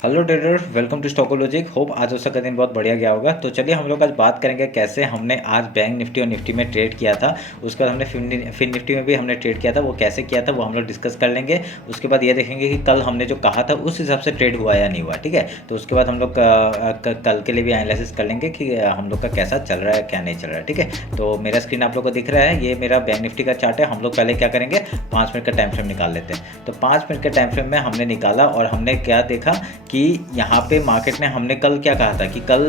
Hello traders, welcome to Stockologic. Hope आज उसका का दिन बहुत बढ़िया गया होगा। तो चलिए हम लोग आज बात करेंगे कैसे हमने आज बैंक निफ्टी और निफ्टी में ट्रेड किया था। उसके बाद हमने फिन निफ्टी में भी हमने ट्रेड किया था, वो कैसे किया था वो हम लोग डिस्कस कर लेंगे। उसके बाद ये देखेंगे कि कल हमने जो कहा था उस हिसाब से ट्रेड हुआ या नहीं हुआ, ठीक है। तो उसके बाद हम लोग कल के लिए भी एनालिसिस कर लेंगे कि हम लोग का कैसा चल रहा है क्या नहीं चल रहा है, ठीक है। तो मेरा स्क्रीन आप लोग को दिख रहा है, ये मेरा बैंक निफ्टी का चार्ट है। हम लोग पहले क्या करेंगे, 5 मिनट का टाइम फ्रेम निकाल लेते हैं। तो 5 मिनट के टाइम फ्रेम में हमने निकाला और हमने क्या देखा कि यहाँ पे मार्केट ने, हमने कल क्या कहा था कि कल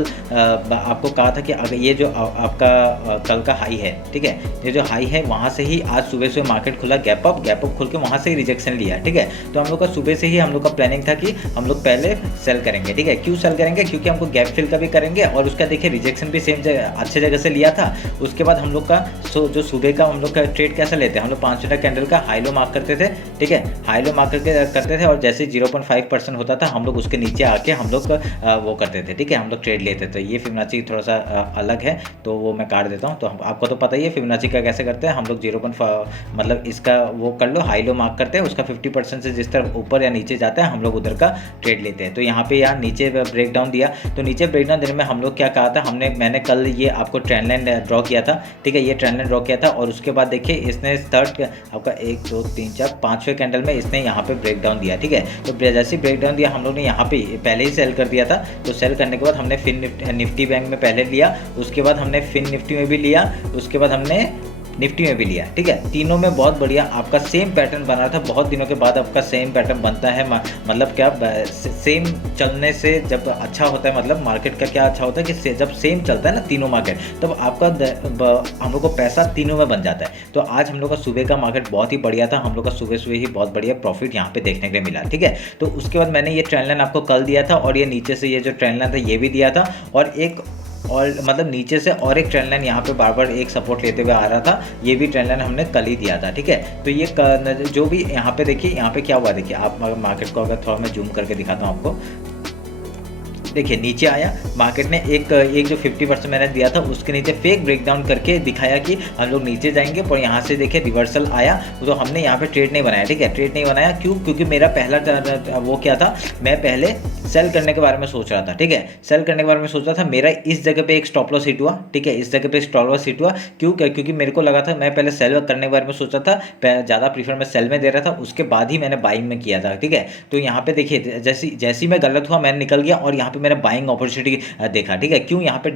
आपको कहा था कि अगर ये जो आपका कल का हाई है, ठीक है, ये जो हाई है वहाँ से ही आज सुबह सुबह मार्केट खुला गैप अप खुल के वहाँ से ही रिजेक्शन लिया, ठीक है। तो हम लोग का सुबह से ही हम लोग का प्लानिंग था कि हम लोग पहले सेल करेंगे, ठीक है। क्यों सेल करेंगे, क्योंकि हमको गैप फिल का भी करेंगे और उसका देखिए रिजेक्शन भी सेम अच्छे जगह से लिया था। उसके बाद हम लोग का जो सुबह का हम लोग का ट्रेड कैसा लेते हैं, हम लोग 5 मिनट कैंडल का हाई लो मार्क करते थे, ठीक है। हाई लो मार्क करते थे और जैसे 0.5% होता था हम लोग उसके नीचे आके हम लोग वो करते थे, ठीक है, हम लोग ट्रेड लेते थे। ये फिबोनाची थोड़ा सा अलग है, तो वो मैं काट देता हूँ। तो आपको तो पता ही है फिबोनाची का कैसे करते हैं हम लोग। 0.5 मतलब इसका वो कर लो, हाई लो मार्क करते हैं, उसका 50% से जिस तरफ ऊपर या नीचे जाता है हम लोग उधर का ट्रेड लेते हैं। तो यहाँ पे यार नीचे ब्रेक डाउन दिया, तो नीचे ब्रेक डाउन देने में हम लोग क्या कहा था, मैंने कल ये आपको ट्रेंड लाइन ड्रॉ किया था, ठीक है। ये ट्रेंड लाइन ड्रॉ किया था और उसके बाद देखिए इसने थर्ड आपका 1 2 3 4 5वें कैंडल में इसने यहाँ पे ब्रेक डाउन दिया, ठीक है। तो जैसे ब्रेक डाउन दिया हम लोग ने यहाँ पे पहले ही सेल कर दिया था। तो सेल करने के बाद हमने फिन निफ्टी बैंक में पहले लिया, उसके बाद हमने फिन निफ्टी में भी लिया, उसके बाद हमने निफ्टी में भी लिया, ठीक है। तीनों में बहुत बढ़िया आपका सेम पैटर्न बना था। बहुत दिनों के बाद आपका सेम पैटर्न बनता है, मतलब क्या सेम चलने से जब अच्छा होता है, मतलब मार्केट का क्या अच्छा होता है कि जब सेम चलता है ना तीनों मार्केट, तब आपका हम लोग को पैसा तीनों में बन जाता है। तो आज हम लोग का सुबह का मार्केट बहुत ही बढ़िया था, हम लोग का सुबह सुबह ही बहुत बढ़िया प्रॉफिट यहाँ पे देखने के लिए मिला, ठीक है। तो उसके बाद मैंने ये ट्रेंड लाइन आपको कल दिया था और ये नीचे से ये जो ट्रेंड लाइन था ये भी दिया था और एक और मतलब नीचे से और एक ट्रेंड लाइन यहाँ पे बार बार एक सपोर्ट लेते हुए आ रहा था, ये भी ट्रेंड लाइन हमने कल ही दिया था, ठीक है। तो ये जो भी यहाँ पे देखिए, यहाँ पे क्या हुआ देखिए, आप मार्केट को अगर थोड़ा मैं जूम करके दिखाता हूँ आपको, देखिए नीचे आया मार्केट ने एक जो 50% मैंने दिया था उसके नीचे फेक ब्रेकडाउन करके दिखाया कि हम लोग नीचे जाएंगे, पर यहाँ से देखिए रिवर्सल आया। तो हमने यहाँ पे ट्रेड नहीं बनाया, ठीक है, ट्रेड नहीं बनाया। क्यों, क्योंकि मेरा पहला वो क्या था, मैं पहले सेल करने के बारे में सोच रहा था, ठीक है, सेल करने के बारे में सोच रहा था। मेरा इस जगह पे एक स्टॉप लॉस हिट हुआ, ठीक है, इस जगह पे स्टॉप लॉस हिट हुआ। क्यों, क्योंकि मेरे को लगा था, मैं पहले सेल करने के बारे में सोचा था, ज़्यादा प्रीफर मैं सेल में दे रहा था, उसके बाद ही मैंने बाइंग में किया था, ठीक है। तो यहाँ पे देखिए जैसी मैं गलत हुआ मैंने निकल गया और यहाँ पे मैंने बाइंग अपॉर्चुनिटी देखा, ठीक है। क्यों, यहाँ पे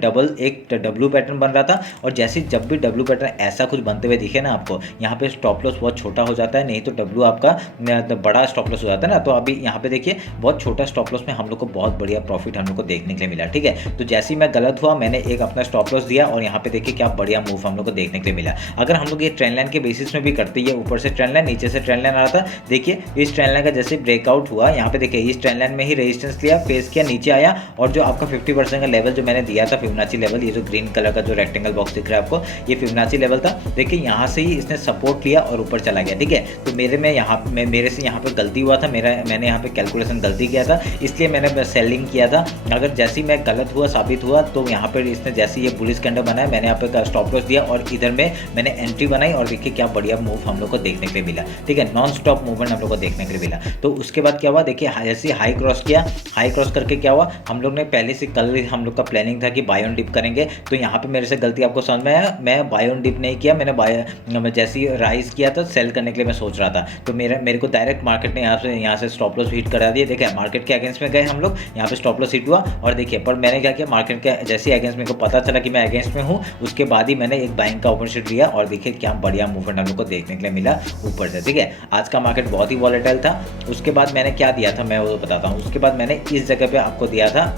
एक डब्ल्यू पैटर्न बन रहा था और जैसे जब भी डब्ल्यू पैटर्न ऐसा कुछ बनते हुए दिखे ना आपको, यहाँ पे स्टॉप लॉस बहुत छोटा हो जाता है, नहीं तो डब्ल्यू आपका बड़ा स्टॉप लॉस हो जाता है ना। तो अभी यहाँ पे देखिए बहुत छोटा स्टॉप लॉस में हम लोग को बहुत बढ़िया प्रॉफिट हम लोग को देखने के लिए मिला, ठीक है। तो जैसे ही मैं गलत हुआ मैंने एक अपना स्टॉप लॉस दिया और यहाँ पे देखिए क्या बढ़िया मूव हम लोग को देखने के लिए मिला। अगर हम लोग ये ट्रेंड लाइन के बेसिस में भी करते हैं, ऊपर से ट्रेंड लाइन नीचे से ट्रेंड लाइन आ रहा था, देखिए इस ट्रेंड लाइन का जैसे ब्रेकआउट हुआ, यहाँ पे देखिए इस ट्रेंड लाइन में ही रेजिस्टेंस लिया, फेस किया, नीचे आया और जो आपका 50% का लेवल जो मैंने दिया था फिबोनाची लेवल, ये जो ग्रीन कलर का जो रेक्टेंगल बॉक्स दिख रहा है आपको, ये फिबोनाची लेवल था। देखिए यहाँ से ही इसने सपोर्ट लिया और ऊपर चला गया, ठीक है। तो मेरे से यहाँ पे गलती हुआ था, मैंने यहाँ पे कैलकुलेशन गलती किया था, इसलिए मैंने सेलिंग किया था। अगर जैसे ही मैं गलत हुआ साबित हुआ तो यहाँ पर इसने जैसे ये बुलिश कैंडल बनाया, मैंने यहाँ पे स्टॉप लॉस दिया और इधर में मैंने एंट्री बनाई और देखिए क्या बढ़िया मूव हम लोग को देखने के लिए मिला, ठीक है। नॉन स्टॉप मूवमेंट हम लोग को देखने के लिए मिला। तो उसके बाद क्या हुआ देखिए, जैसे हाई क्रॉस किया, हाई क्रॉस करके क्या हुआ, हम लोग ने पहले से कल हम लोग का प्लानिंग था कि बाय ऑन डिप करेंगे। तो यहाँ पे मेरे से गलती आपको समझ में आया, मैं बाय ऑन डिप नहीं किया, मैंने जैसे ही राइज किया था सेल करने के लिए मैं सोच रहा था। तो मेरे को डायरेक्ट मार्केट ने यहाँ से स्टॉप लॉस हिट करा दिया। देखिए मार्केट के अगेंस्ट में गए हम लोग, यहाँ पे स्टॉप लॉस हिट हुआ और देखिए पर मैंने क्या किया, मार्केट के जैसे अगेंस्ट मेरे को पता चला कि मैं अगेंस्ट में हूँ, उसके बाद ही मैंने एक बाइंग का अपॉर्चुनिटी लिया और देखिए क्या बढ़िया मूवमेंट हम लोग को देखने के लिए मिला ऊपर से, ठीक है। आज का मार्केट बहुत ही वॉलेटाइल था। उसके बाद मैंने क्या दिया था मैं वो बताता हूँ। उसके बाद मैंने इस जगह पे आपको दिया था,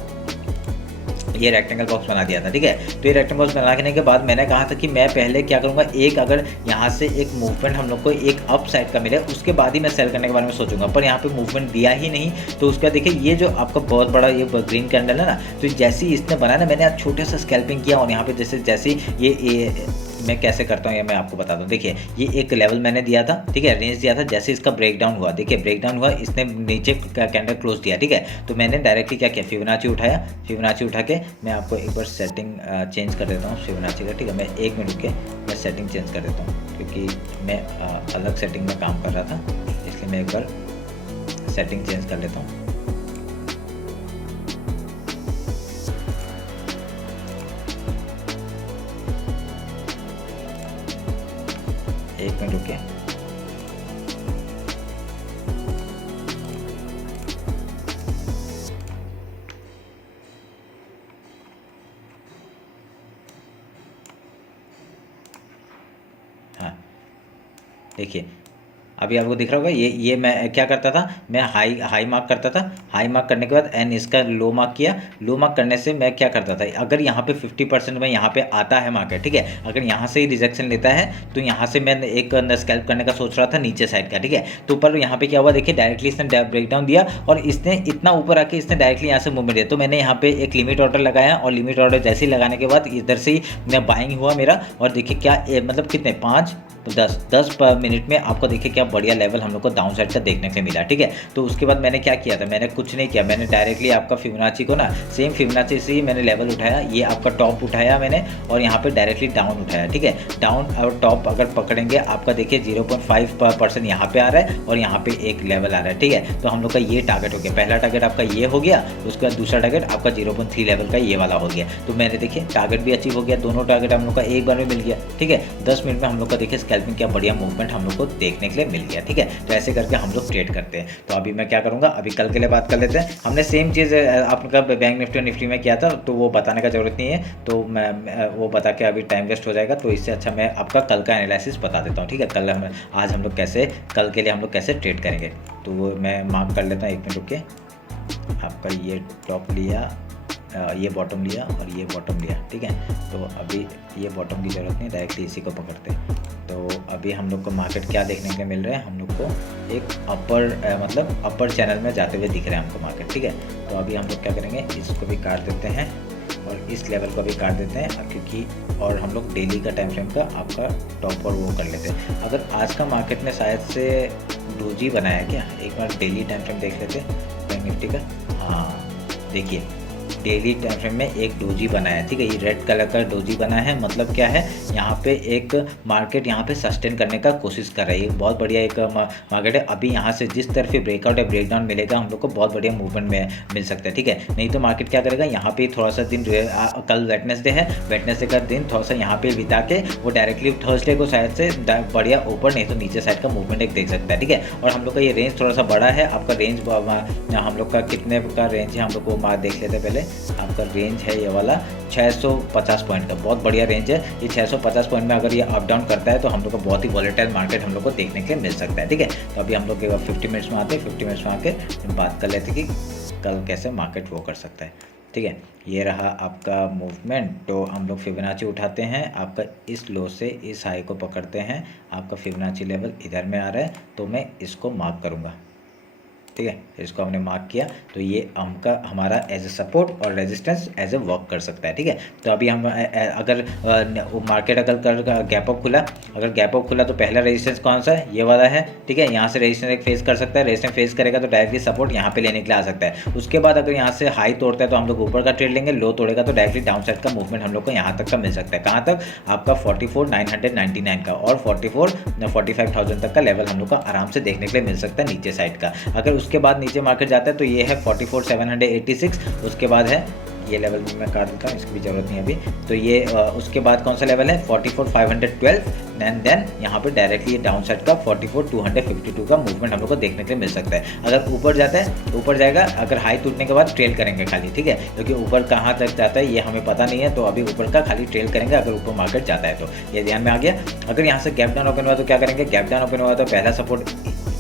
ये रेक्टेंगल बॉक्स बना दिया था, ठीक है। तो ये रेक्टेंगल बॉक्स बनाने के बाद मैंने कहा था कि मैं पहले क्या करूँगा, एक अगर यहाँ से एक मूवमेंट हम लोग को एक अप साइड का मिले उसके बाद ही मैं सेल करने के बारे में सोचूंगा, पर यहाँ पे मूवमेंट दिया ही नहीं। तो उसके बाद देखिए ये जो आपका बहुत बड़ा ये ग्रीन कैंडल है ना, तो जैसे ही इसने बनाया ना, मैंने छोटे सा स्कैल्पिंग किया और यहाँ पे जैसे ये मैं कैसे करता हूँ ये मैं आपको बता दूँ। देखिए ये एक लेवल मैंने दिया था, ठीक है, रेंज दिया था, जैसे इसका ब्रेकडाउन हुआ, देखिए ब्रेकडाउन हुआ, इसने नीचे कैंडल क्लोज दिया, ठीक है। तो मैंने डायरेक्टली क्या किया, फिबोनाची उठाया, फिबोनाची उठा के मैं आपको एक बार सेटिंग चेंज कर देता हूँ फिबोनाची का, ठीक है। मैं 1 मिनट के मैं सेटिंग चेंज कर देता हूँ क्योंकि मैं अलग सेटिंग में काम कर रहा था, इसलिए मैं एक बार सेटिंग चेंज कर लेता हूँ। एक मिनट रुकिए। हाँ देखिए, अभी आपको दिख रहा होगा, ये मैं क्या करता था, मैं हाई मार्क करता था। हाई मार्क करने के बाद एन इसका लो मार्क किया। लो मार्क करने से मैं क्या करता था, अगर यहाँ पे 50% में यहाँ पे आता है मार्केट, ठीक है, अगर यहाँ से ही रिजेक्शन लेता है तो यहाँ से मैं एक स्कैल्प करने का सोच रहा था नीचे साइड का, ठीक है। तो ऊपर यहाँ पे क्या हुआ देखिए, डायरेक्टली इसने ब्रेकडाउन दिया और इसने इतना ऊपर आके इसने डायरेक्टली यहाँ से मूवमेंट दिया। तो मैंने यहाँ पे एक लिमिट ऑर्डर लगाया और लिमिट ऑर्डर जैसे ही लगाने के बाद इधर से ही बाइंग हुआ मेरा। और देखिए क्या मतलब कितने 5 तो 10 पर मिनट में आपको देखिए क्या बढ़िया लेवल हम लोग को डाउन साइड का देखने को मिला, ठीक है। तो उसके बाद मैंने क्या किया था, मैंने कुछ नहीं किया, मैंने डायरेक्टली आपका फिबोनाची को ना सेम फिबोनाची से ही मैंने लेवल उठाया, ये आपका टॉप उठाया मैंने और यहाँ पे डायरेक्टली डाउन उठाया, ठीक है। डाउन और टॉप अगर पकड़ेंगे आपका देखिए 0.5% यहाँ पे आ रहा है और यहाँ पे एक लेवल आ रहा है, ठीक है। तो हम लोग का ये टारगेट हो गया, पहला टारगेट आपका ये हो गया, उसके बाद दूसरा टारगेट आपका 0.3 लेवल का ये वाला हो गया। तो मैंने देखिए टारगेट भी अचीव हो गया, दोनों टारगेट हम लोग का एक बार में मिल गया, ठीक है। 10 मिनट में हम लोग का देखिए स्कैल्पिंग क्या बढ़िया मूवमेंट हम लोग को देखने के लिए मिल गया, ठीक है। तो ऐसे करके हम लोग ट्रेड करते हैं। तो अभी मैं क्या करूँगा, अभी कल के लिए बात कर लेते हैं। हमने सेम चीज़ आपका बैंक निफ्टी और निफ्टी में किया था, तो वो बताने का जरूरत नहीं है, तो मैं वो बता के अभी टाइम वेस्ट हो जाएगा। तो इससे अच्छा मैं आपका कल का एनालिसिस बता देता हूँ, ठीक है। आज हम लोग कैसे, कल के लिए हम लोग कैसे ट्रेड करेंगे, तो वो मैं मार्क कर लेता हूँ, एक मिनट रुक के। आपका ये टॉप लिया, ये बॉटम लिया और ये बॉटम लिया, ठीक है। तो अभी ये बॉटम की ज़रूरत नहीं, डायरेक्टली इसी को पकड़ते हैं। तो अभी हम लोग को मार्केट क्या देखने के मिल रहा है, हम लोग को एक मतलब अपर चैनल में जाते हुए दिख रहा है हमको मार्केट, ठीक है। तो अभी हम लोग क्या करेंगे, इसको भी काट देते हैं और इस लेवल को भी काट देते हैं, क्योंकि और हम लोग डेली का टाइम फ्रेम का आपका टॉप और वो कर लेते हैं। अगर आज का मार्केट ने शायद से डोजी बनाया क्या, एक बार डेली टाइम फ्रेम देख लेते हैं बैंक निफ्टी का। हाँ देखिए, डेली टाइम फ्रेम में एक डोजी बना है, ठीक है। ये रेड कलर का डोजी बना है, मतलब क्या है, यहाँ पे एक मार्केट यहाँ पे सस्टेन करने का कोशिश कर रही है। बहुत बढ़िया एक मार्केट है। अभी यहाँ से जिस तरफ ब्रेकआउट या ब्रेकडाउन मिलेगा हम लोग को बहुत बढ़िया मूवमेंट में मिल सकता है, ठीक है। नहीं तो मार्केट क्या करेगा, यहाँ पे थोड़ा सा दिन कल वेडनेसडे है, वेडनेसडे का दिन थोड़ा सा यहाँ पे बिता के वो डायरेक्टली थर्सडे को शायद से बढ़िया ऊपर नहीं तो नीचे साइड का मूवमेंट एक देख सकता है, ठीक है। और हम लोग का ये रेंज थोड़ा सा बड़ा है, आपका रेंज हम लोग का कितने का रेंज है हम लोग को देख लेते हैं पहले। आपका रेंज है ये वाला 650 पॉइंट का, बहुत बढ़िया रेंज है। ये 650 पॉइंट में अगर ये अप डाउन करता है तो हम लोग को बहुत ही वॉलेटाइल मार्केट हम लोग को देखने के लिए मिल सकता है, ठीक है। तो अभी हम लोग 50 मिनट्स में आते हैं, 50 मिनट्स में आके बात कर लेते हैं कि कल कैसे मार्केट वो कर सकता है, ठीक है। ये रहा आपका मूवमेंट। तो हम लोग फिबोनाची उठाते हैं, आपका इस लो से इस हाई को पकड़ते हैं, आपका फिबोनाची लेवल इधर में आ रहा है, तो मैं इसको मार्क करूँगा, ठीक है। इसको हमने मार्क किया तो ये हमारा एज ए सपोर्ट और रेजिस्टेंस एज ए वर्क कर सकता है, ठीक है। तो अभी हम अगर मार्केट अगर गैप अप खुला, अगर गैप अप खुला तो पहला रेजिस्टेंस कौन सा है, ये वाला है, ठीक है। यहाँ से रेजिस्टेंस एक फेस कर सकता है, रेजिस्टेंस फेस करेगा तो डायरेक्टली सपोर्ट यहाँ पे लेने के लिए आ सकता है। उसके बाद अगर यहाँ से हाई तोड़ता है तो हम लोग ऊपर का ट्रेड लेंगे, लो तोड़ेगा तो डायरेक्टली डाउन साइड का मूवमेंट हम लोग को यहाँ तक का मिल सकता है। कहाँ तक, आपका 44,999 का और 45,000 तक का लेवल हम लोग को आराम से देखने के लिए मिल सकता है नीचे साइड का। अगर उसके बाद नीचे मार्केट जाता है तो ये है 44,786, उसके बाद है ये लेवल भी मैं काट देता हूँ, इसकी भी जरूरत नहीं अभी। तो ये उसके बाद कौन सा लेवल है 44,512 एंड देन यहाँ पे डायरेक्टली ये डाउन साइड का 44,252 का मूवमेंट हम लोग को देखने के लिए मिल सकता है। अगर ऊपर जाता है ऊपर जाएगा, अगर हाई टूटने के बाद ट्रेल करेंगे खाली, ठीक है, क्योंकि ऊपर कहाँ तक जाता है ये हमें पता नहीं है। तो अभी ऊपर का खाली ट्रेल करेंगे अगर ऊपर मार्केट जाता है तो, ये ध्यान में आ गया। अगर यहाँ से गैप डाउन ओपन हुआ तो क्या करेंगे, गैप डाउन ओपन हुआ तो पहला सपोर्ट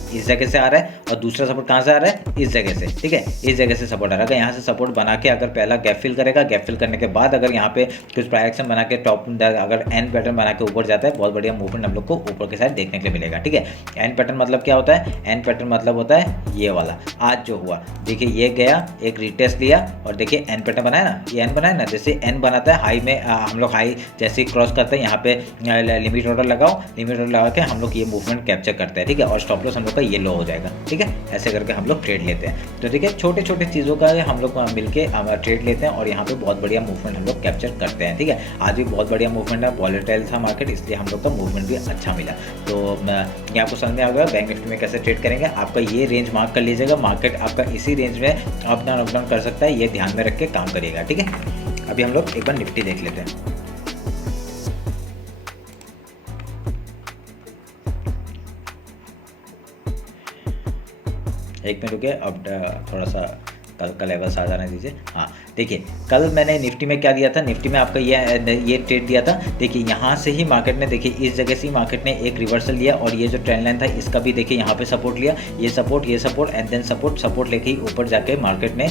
इस जगह से आ रहा है और दूसरा सपोर्ट कहाँ से आ रहा है, इस जगह से, ठीक है। इस जगह से सपोर्ट आ रहा है। अगर यहाँ से सपोर्ट बना के अगर पहला गैप फिल करेगा, गैप फिल करने के बाद अगर यहाँ पे कुछ प्राइक्शन बना के टॉप अगर एन पैटर्न बना के ऊपर जाता है, बहुत बढ़िया मूवमेंट हम लोग को ऊपर के साइड देखने के लिए मिलेगा, ठीक है। एन पैटर्न मतलब क्या होता है, एन पैटर्न मतलब होता है ये वाला आज जो हुआ, देखिए ये गया एक रिटेस्ट लिया और देखिए एन पैटर्न बनाया ना, ये एन बनाया ना, जैसे एन बनाता है हाई में हम लोग हाई जैसे क्रॉस करते हैं यहाँ पे लिमिट ऑर्डर लगाओ, लिमिट ऑर्डर लगा के हम लोग ये मूवमेंट कैप्चर करते हैं, ठीक है। और स्टॉप लॉस हम लोग का ये लो हो जाएगा, ठीक है। ऐसे करके हम लोग ट्रेड लेते हैं। तो ठीक है, छोटे छोटे चीज़ों का हम लोग मिलके ट्रेड लेते हैं और यहाँ पे बहुत बढ़िया मूवमेंट हम लोग कैप्चर करते हैं, ठीक है। आज भी बहुत बढ़िया मूवमेंट है, वॉलेटाइल था मार्केट, इसलिए हम लोग का मूवमेंट भी अच्छा मिला। तो ये आपको समझ में आ गया बैंक निफ्टी में कैसे ट्रेड करेंगे। आपका ये रेंज मार्क कर लीजिएगा, मार्केट आपका इसी रेंज में अप डाउन कर सकता है, ये ध्यान में रख के काम करिएगा, ठीक है। अभी हम लोग एक बार निफ्टी देख लेते हैं। एक मिनट रुकिए, अब थोड़ा सा कल का लेवल्स आ जाने दीजिए। हाँ देखिए, कल मैंने निफ्टी में क्या दिया था, निफ्टी में आपका ये ट्रेड दिया था। देखिए यहाँ से ही मार्केट ने, देखिए इस जगह से ही मार्केट ने एक रिवर्सल लिया और ये जो ट्रेंड लाइन था इसका भी देखिए यहाँ पे सपोर्ट लिया, ये सपोर्ट एंड देन सपोर्ट लेके ही ऊपर जाके मार्केट ने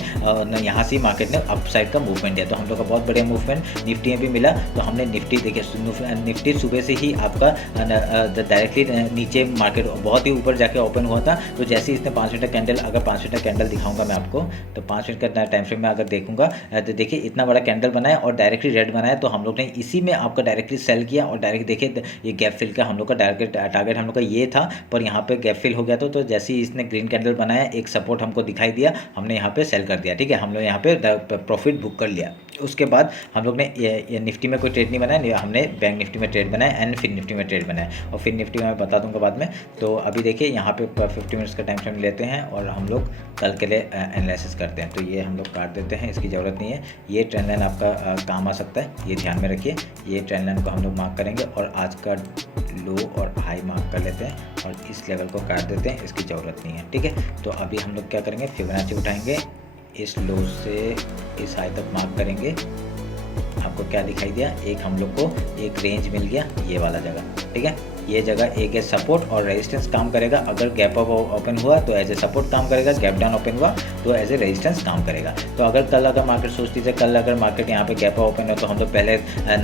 यहाँ से ही मार्केट ने अप साइड का मूवमेंट दिया। तो हम लोग का बहुत बढ़िया मूवमेंट निफ्टी में भी मिला। तो हमने निफ्टी देखिए, निफ्टी सुबह से ही आपका डायरेक्टली नीचे मार्केट बहुत ही ऊपर जाके ओपन हुआ था। तो जैसे ही इसने 5 मिनट कैंडल, अगर 5 मिनट कैंडल दिखाऊंगा मैं आपको, तो 5 मिनट का टाइम फ्रेम में अगर देखूंगा तो देखिए इतना बड़ा कैंडल बनाया और डायरेक्टली रेड बनाया। तो हम लोग ने इसी में आपका डायरेक्टली सेल किया और डायरेक्ट देखिए ये गैप फिल का हम लोग का टारगेट हम लोग का ये था, पर यहाँ पे गैप फिल हो गया। तो जैसे ही इसने ग्रीन कैंडल बनाया, एक सपोर्ट हमको दिखाई दिया, हमने यहाँ पे सेल कर दिया। ठीक है, हम लोग यहाँ पे प्रॉफिट बुक कर लिया। उसके बाद हम लोग ने ये निफ्टी में कोई ट्रेड नहीं बनाया, हमने बैंक निफ्टी में ट्रेड बनाया एंड फिन निफ्टी में ट्रेड बनाया, और फिन निफ्टी में मैं बता दूंगा बाद में। तो अभी देखिए यहाँ पे 50 मिनट्स का टाइम फ्रेम लेते हैं और हम लोग कल के लिए एनालिसिस करते हैं। तो ये हम लोग काट देते हैं, इसकी ज़रूरत नहीं है। ये ट्रेंड लाइन आपका काम आ सकता है, ये ध्यान में रखिए। ये ट्रेंड लाइन को हम लोग मार्क करेंगे और आज का लो और हाई मार्क कर लेते हैं और इस लेवल को काट देते हैं, इसकी ज़रूरत नहीं है। ठीक है, तो अभी हम लोग क्या करेंगे, फिबोनाची उठाएंगे, इस लो से इस हाई तक मार्क करेंगे। आपको क्या दिखाई दिया, एक हम लोग को एक रेंज मिल गया, ये वाला जगह। ठीक है, ये जगह एक है सपोर्ट और रेजिस्टेंस काम करेगा। अगर गैप अप ओपन हुआ तो एज ए सपोर्ट काम करेगा, गैप डाउन ओपन हुआ तो एज ए रेजिस्टेंस काम करेगा। तो अगर कल अगर मार्केट सोच लीजिए, कल अगर मार्केट यहाँ पे गैप ओपन हो तो हम लोग पहले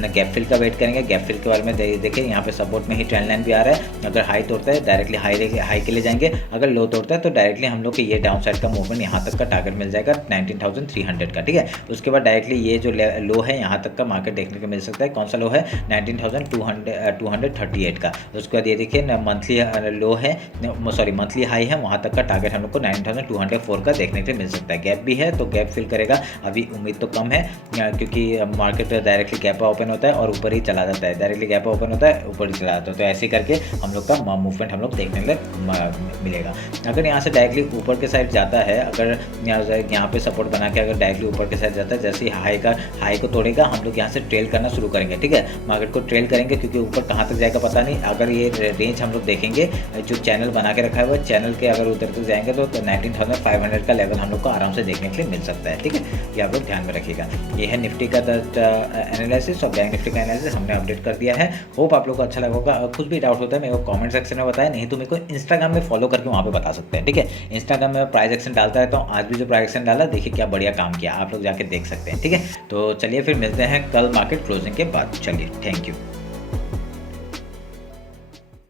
गैप फिल का वेट करेंगे। गैप फिल के बारे में देखिए, यहाँ पे सपोर्ट में ही ट्रेंड लाइन भी आ रहा है। अगर हाई तोड़ता है डायरेक्टली हाई के लिए जाएंगे, अगर लो तोड़ता है तो डायरेक्टली हम लोग को ये डाउन साइड का मूवमेंट यहाँ तक का टारगेट मिल जाएगा 19,300 का। ठीक है, उसके बाद डायरेक्टली ये जो लो है यहाँ तक का मार्केट देखने को मिल सकता है। कौन सा लो है, 19,238 का। उसके बाद ये देखिए मंथली लो है, सॉरी मंथली हाई है, वहाँ तक का टारगेट हम लोग को 9,204 का देखने को मिल सकता है। गैप भी है तो गैप फिल करेगा, अभी उम्मीद तो कम है क्योंकि मार्केट डायरेक्टली गैप ओपन होता है और ऊपर ही चला जाता है, डायरेक्टली गैप ओपन होता है ऊपर ही चला जाता है। तो ऐसे करके हम लोग का मूवमेंट हम लोग देखने को मिलेगा। अगर यहाँ से डायरेक्टली ऊपर के साइड जाता है, अगर यहाँ पे सपोर्ट बना के अगर डायरेक्टली ऊपर के साइड जाता है, जैसे हाई को तोड़ेगा हम लोग यहाँ से ट्रेल करना शुरू करेंगे। ठीक है, मार्केट को ट्रेल करेंगे क्योंकि ऊपर कहाँ तक जाएगा पता नहीं। अगर ये रेंज हम लोग देखेंगे, जो चैनल बना के रखा है वो चैनल के अगर उधर तक जाएंगे तो 19,500 का लेवल हम लोग को आराम से देखने के लिए मिल सकता है। ठीक है, ये आप लोग ध्यान में रखिएगा। ये है निफ्टी का एनालिसिस और बैंक निफ्टी का एनालिसिस हमने अपडेट कर दिया है। होप आप लोग को अच्छा लगा होगा। कुछ भी डाउट होता है मेरे को कमेंट सेक्शन में बताया, नहीं तो मेरे को इंस्टाग्राम में फॉलो करके वहाँ पे बता सकते हैं। ठीक है, इंस्टाग्राम में प्राइस एक्शन डालता रहता हूँ। आज भी जो प्राइस एक्शन डाला देखिए क्या बढ़िया काम किया, आप लोग जाके देख सकते हैं। ठीक है, तो चलिए फिर मिलते हैं कल मार्केट क्लोजिंग के बाद। चलिए, थैंक यू।